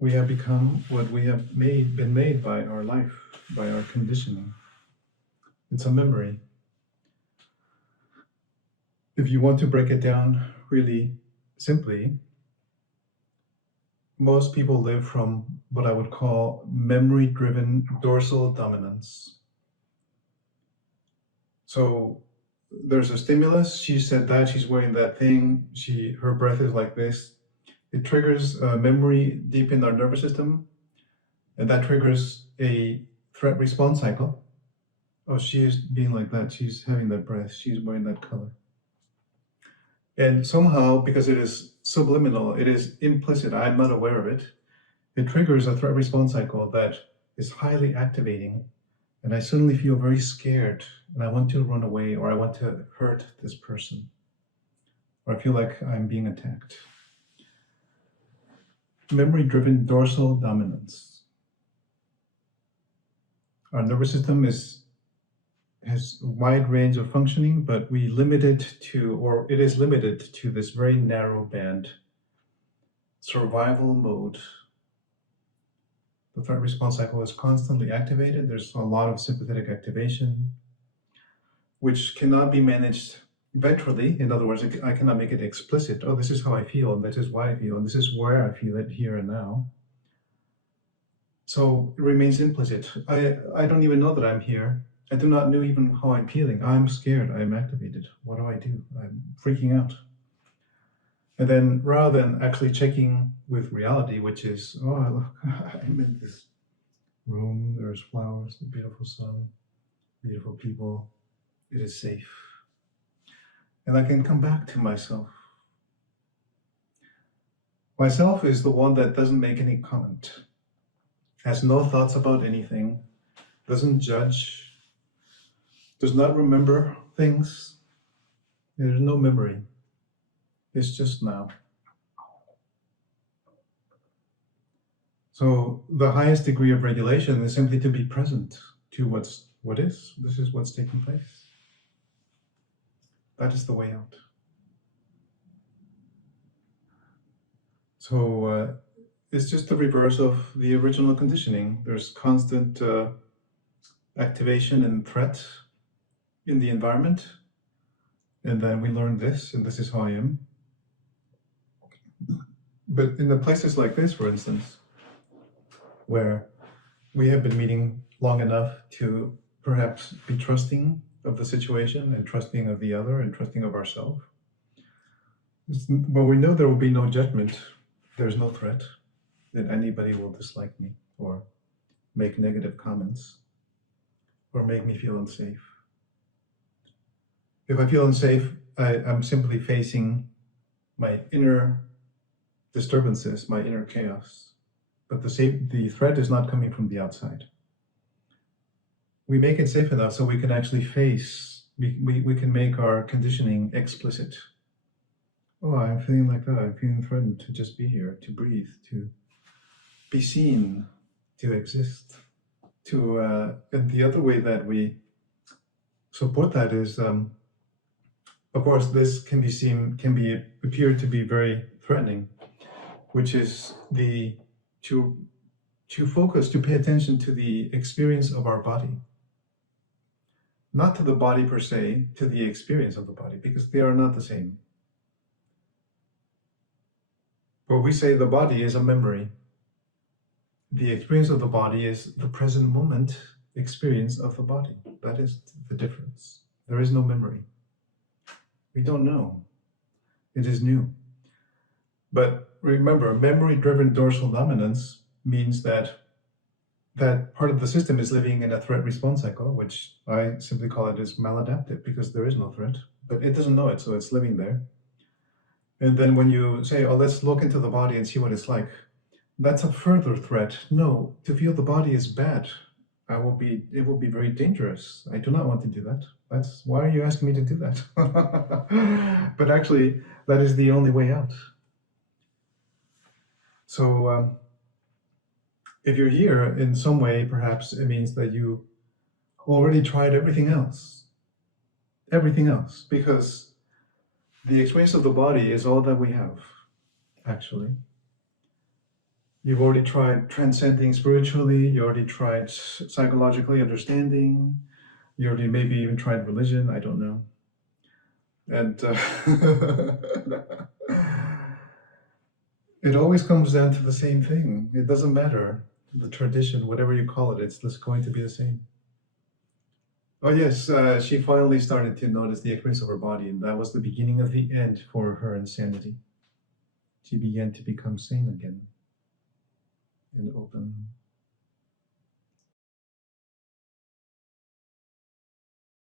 we have become what we have been made by our life, by our conditioning. It's a memory. If you want to break it down really simply, most people live from what I would call memory-driven dorsal dominance. So there's a stimulus, she said that, she's wearing that thing, her breath is like this. It triggers a memory deep in our nervous system, and that triggers a threat response cycle. Oh, she is being like that, she's having that breath, she's wearing that color. And somehow, because it is subliminal, it is implicit, I'm not aware of it, it triggers a threat response cycle that is highly activating. And I suddenly feel very scared, and I want to run away, or I want to hurt this person, or I feel like I'm being attacked. Memory-driven dorsal dominance. Our nervous system has a wide range of functioning, but we limit it to, or it is limited to, this very narrow band, survival mode. The threat response cycle is constantly activated. There's a lot of sympathetic activation, which cannot be managed ventrally. In other words, I cannot make it explicit. Oh, this is how I feel, and this is why I feel, and this is where I feel it here and now. So it remains implicit. I don't even know that I'm here. I do not know even how I'm feeling. I'm scared, I'm activated. What do I do? I'm freaking out. And then rather than actually checking with reality, which is, oh, look, I'm in this room, there's flowers, the beautiful sun, beautiful people, it is safe. And I can come back to myself. Myself is the one that doesn't make any comment, has no thoughts about anything, doesn't judge, does not remember things. There's no memory. It's just now. So the highest degree of regulation is simply to be present to what is. This is what's taking place. That is the way out. So it's just the reverse of the original conditioning. There's constant activation and threat in the environment. And then we learn this, and this is how I am. But in the places like this, for instance, where we have been meeting long enough to perhaps be trusting of the situation and trusting of the other and trusting of ourselves, well, we know there will be no judgment. There's no threat that anybody will dislike me or make negative comments or make me feel unsafe. If I feel unsafe, I'm simply facing my inner disturbances, my inner chaos. But the threat is not coming from the outside. We make it safe enough so we can actually face, we can make our conditioning explicit. Oh, I'm feeling like that. I'm feeling threatened to just be here, to breathe, to be seen, to exist. And the other way that we support that is, of course, this can appear to be very threatening, which is to focus, to pay attention to the experience of our body. Not to the body per se, to the experience of the body, because they are not the same. But we say the body is a memory. The experience of the body is the present moment experience of the body. That is the difference. There is no memory. We don't know. It is new. But remember, memory-driven dorsal dominance means that part of the system is living in a threat response cycle, which I simply call it as maladaptive, because there is no threat, but it doesn't know it, so it's living there. And then when you say, oh, let's look into the body and see what it's like, that's a further threat. No, to feel the body is bad. It will be very dangerous. I do not want to do that. Why are you asking me to do that? But actually, that is the only way out. So if you're here in some way, perhaps it means that you already tried everything else, because the experience of the body is all that we have, actually. You've already tried transcending spiritually, you already tried psychologically understanding, you already maybe even tried religion, I don't know. And it always comes down to the same thing. It doesn't matter. The tradition, whatever you call it, it's just going to be the same. Oh yes, she finally started to notice the experience of her body, and that was the beginning of the end for her insanity. She began to become sane again and open.